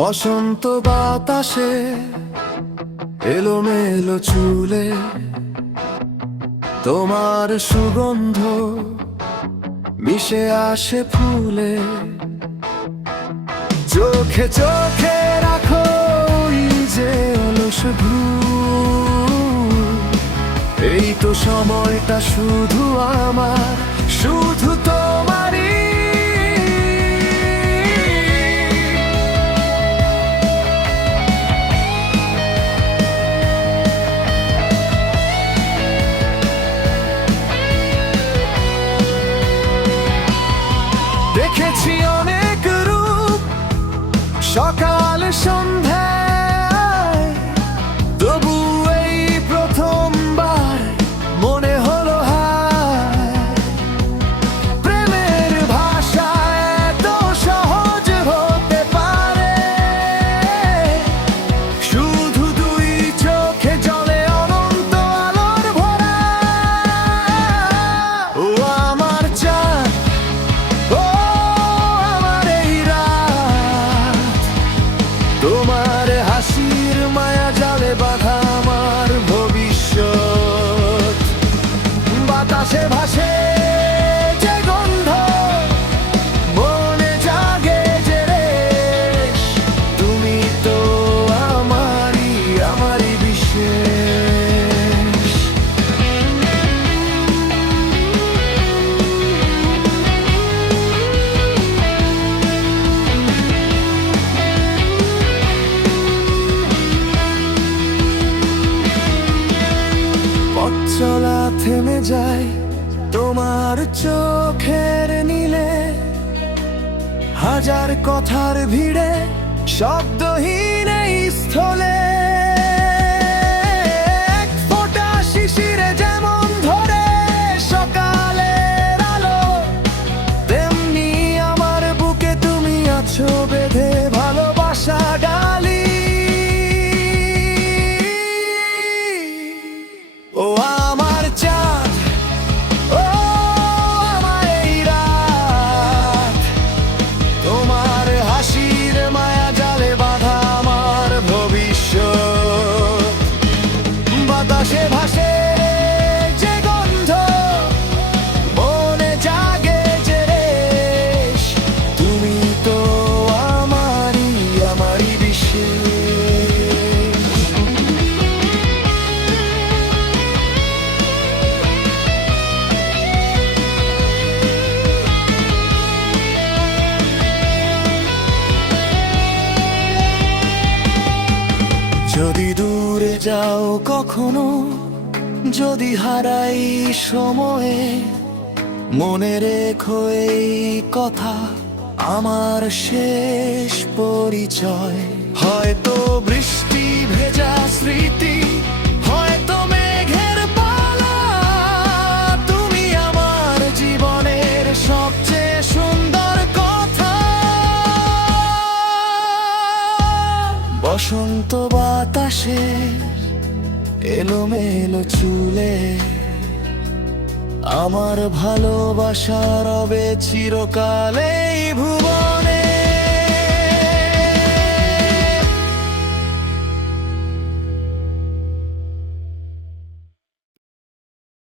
বসন্ত বাতাসে এলোমেলো চুলে তোমার সুগন্ধ মিশে আসে ফুলে চোখে চোখে রাখো যে ঘুম। এই তো সময়টা শুধু আমার, শুধু তোমারই সন্ধ্যায়। তবু থেমে যায়। তোমার চোখের নীলে হাজার কথার ভিড়ে শব্দহীন স্থলে যদি দূরে যাও কখনো, যদি হারাই সময়ে, মনে রেখো এই কথা, আমার শেষ পরিচয়। হয়তো বৃষ্টি ভেজা স্মৃতি বসন্ত বাতাসে এলোমেলো চুলে আমার ভালোবাসা রবে চিরকালেই ভুবন।